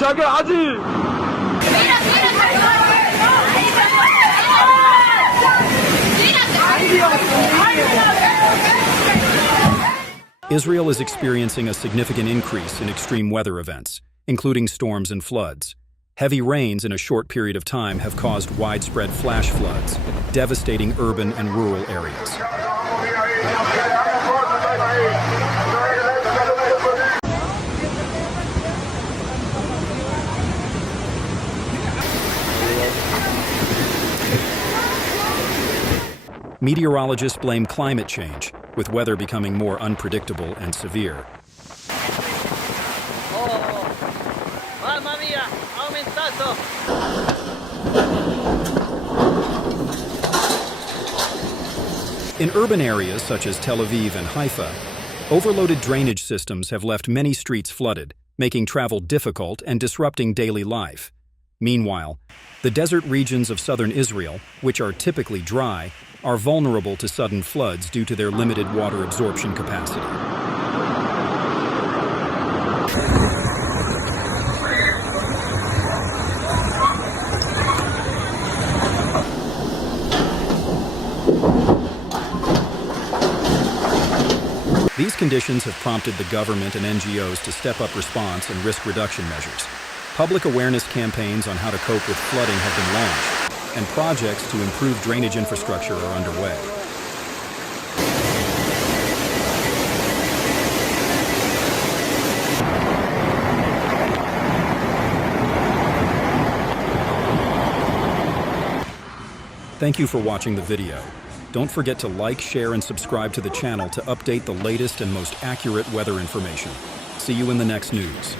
자기 아직 Israel is experiencing a significant increase in extreme weather events, including storms and floods. Heavy rains in a short period of time have caused widespread flash floods, devastating urban and rural areas. Meteorologists blame climate change, with weather becoming more unpredictable and severe. Mamma mia, aumentato! In urban areas such as Tel Aviv and Haifa, overloaded drainage systems have left many streets flooded, making travel difficult and disrupting daily life. Meanwhile, the desert regions of southern Israel, which are typically dry, are vulnerable to sudden floods due to their limited water absorption capacity. These conditions have prompted the government and NGOs to step up response and risk reduction measures. Public awareness campaigns on how to cope with flooding have been launched, and projects to improve drainage infrastructure are underway. Thank you for watching the video. Don't forget to like, share, and subscribe to the channel to update the latest and most accurate weather information. See you in the next news.